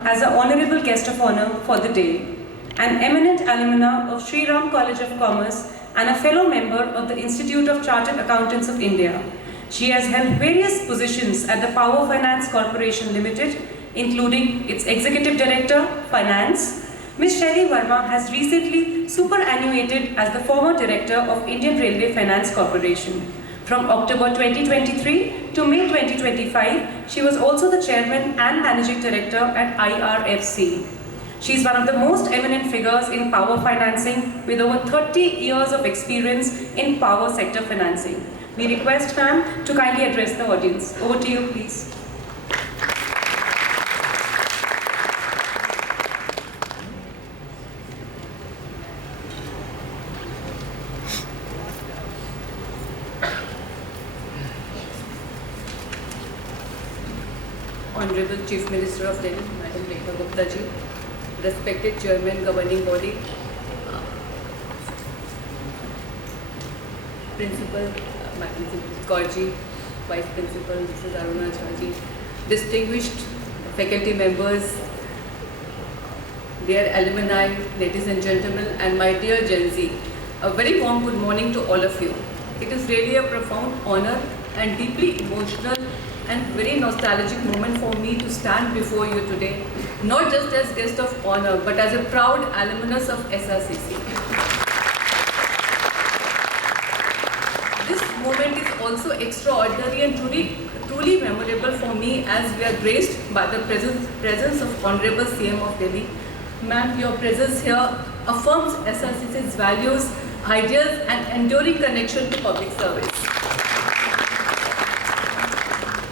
as an honorable guest of honor for the day, an eminent alumna of Sri Ram College of Commerce and a fellow member of the Institute of Chartered Accountants of India. She has held various positions at the Power Finance Corporation Limited, including its Executive Director, Finance. Ms. Shelly Verma has recently superannuated as the former Director of Indian Railway Finance Corporation. From October 2023 to May 2025, she was also the Chairman and Managing Director at IRFC. She is one of the most eminent figures in power financing with over 30 years of experience in power sector financing. We request ma'am to kindly address the audience. Over to you, please. Honorable Chief Minister of Delhi, Madam Rekha Gupta ji, respected Chairman, Governing Body, Principal, Madam Kaur ji, Vice Principal, Mrs. Aruna Jha ji, distinguished faculty members, dear alumni, ladies and gentlemen, and my dear Gen Z, a very warm good morning to all of you. It is really a profound honor and deeply emotional and very nostalgic moment for me to stand before you today, not just as guest of honor, but as a proud alumnus of SRCC. This moment is also extraordinary and truly memorable for me as we are graced by the presence of Honorable CM of Delhi. Ma'am, your presence here affirms SRCC's values, ideals and enduring connection to public service.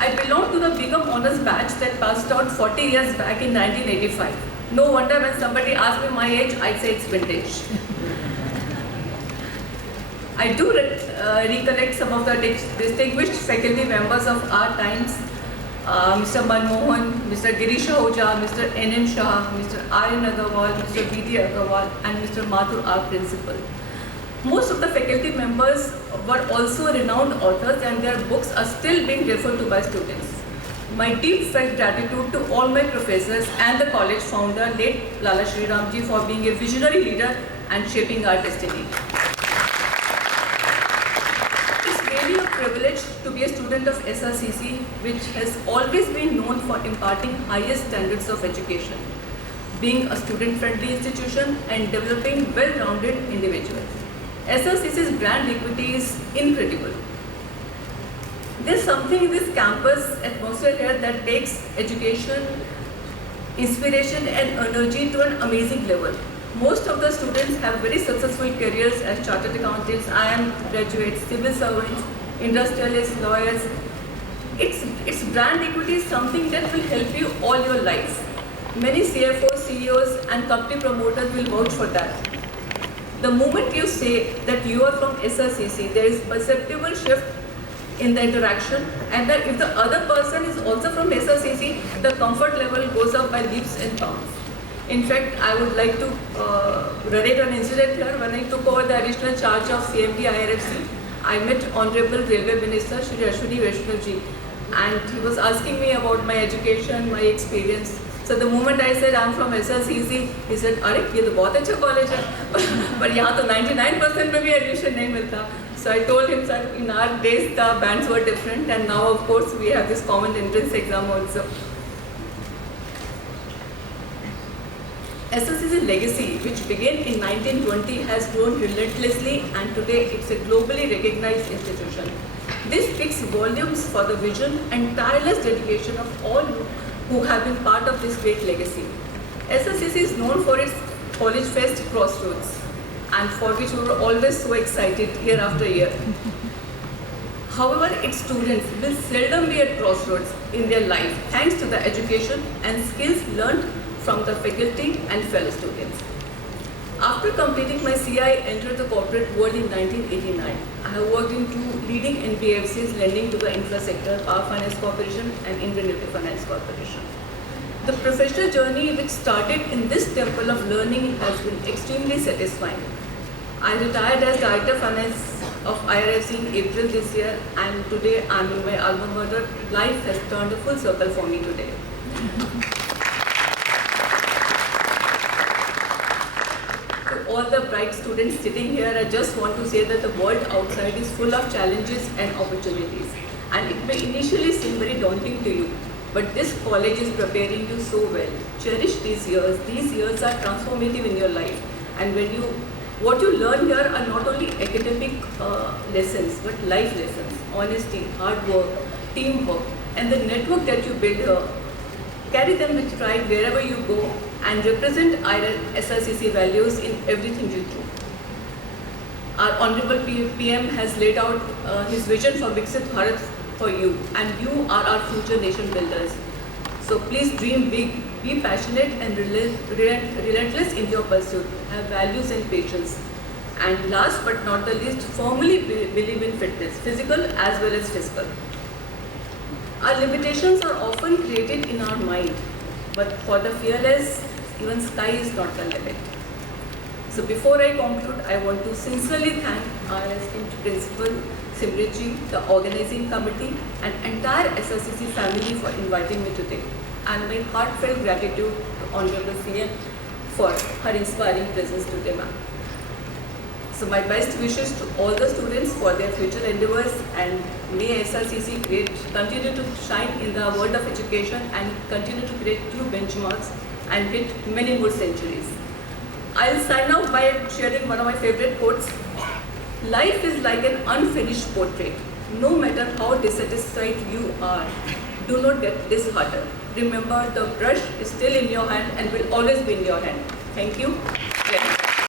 I belong to the Begum Honours batch that passed out 40 years back in 1985. No wonder when somebody asks me my age, I say it's vintage. I do recollect some of the distinguished faculty members of our times, Mr. Manmohan, Mr. Girish Ahuja, Mr. N.M. Shah, Mr. Aryan Agarwal, Mr. V.D. Agarwal and Mr. Mathur, our principal. Most of the faculty members were also renowned authors and their books are still being referred to by students. My deep felt gratitude to all my professors and the college founder, late Lala Shri Ramji, for being a visionary leader and shaping our destiny. It's really a privilege to be a student of SRCC, which has always been known for imparting highest standards of education, being a student-friendly institution and developing well-rounded individuals. SRCC's brand equity is incredible. There's something in this campus atmosphere here that takes education, inspiration and energy to an amazing level. Most of the students have very successful careers as chartered accountants, IIM graduates, civil servants, industrialists, lawyers. Its brand equity is something that will help you all your life. Many CFOs, CEOs and company promoters will vouch for that. The moment you say that you are from SRCC, there is perceptible shift in the interaction, and that if the other person is also from SRCC, the comfort level goes up by leaps and bounds. In fact, I would like to narrate an incident here. When I took over the additional charge of CMD IRFC, I met Honorable Railway Minister Shri Ashwini Vaishnav ji, and he was asking me about my education, my experience. So the moment I said I'm from SRCC, he said, "अरे ये तो बहुत अच्छा college है, पर यहाँ तो 99% में भी admission नहीं मिलता." So I told him, sir, in our days the bands were different, and now of course we have this common entrance exam also. SRCC's legacy, which began in 1920, has grown relentlessly, and today it's a globally recognized institution. This speaks volumes for the vision and tireless dedication of all who have been part of this great legacy. SRCC is known for its College Fest Crossroads, and for which we were always so excited year after year. However, its students will seldom be at crossroads in their life thanks to the education and skills learned from the faculty and fellow students. After completing my CI, I entered the corporate world in 1989. I have worked in two leading NBFCs lending to the infra sector, Power Finance Corporation and Indian Railway Finance Corporation. The professional journey which started in this temple of learning has been extremely satisfying. I retired as Director of Finance of IRFC in April this year, and today I am in my alma mater. Life has turned a full circle for me today. all the bright students sitting here, I just want to say that the world outside is full of challenges and opportunities. And it may initially seem very daunting to you, but this college is preparing you so well. Cherish these years. These years are transformative in your life. And what you learn here are not only academic lessons, but life lessons, honesty, hard work, teamwork, and the network that you build here. Carry them with pride wherever you go and represent SRCC values in everything you do. Our Honorable PM has laid out his vision for Viksit Bharat for you, and you are our future nation builders. So please dream big, be passionate and relentless in your pursuit, have values and patience. And last but not the least, firmly believe in fitness, physical as well as physical. Our limitations are often created in our mind, but for the fearless, even sky is not the limit. So before I conclude, I want to sincerely thank our esteemed Principal, Simritji, the organizing committee, and entire SRCC family for inviting me today. And my heartfelt gratitude to Honorable CM for her inspiring presence today, ma'am. So my best wishes to all the students for their future endeavors, and may SRCC continue to shine in the world of education and continue to create new benchmarks and hit many more centuries. I'll sign out by sharing one of my favorite quotes. Life is like an unfinished portrait. No matter how dissatisfied you are, do not get disheartened. Remember, the brush is still in your hand and will always be in your hand. Thank you.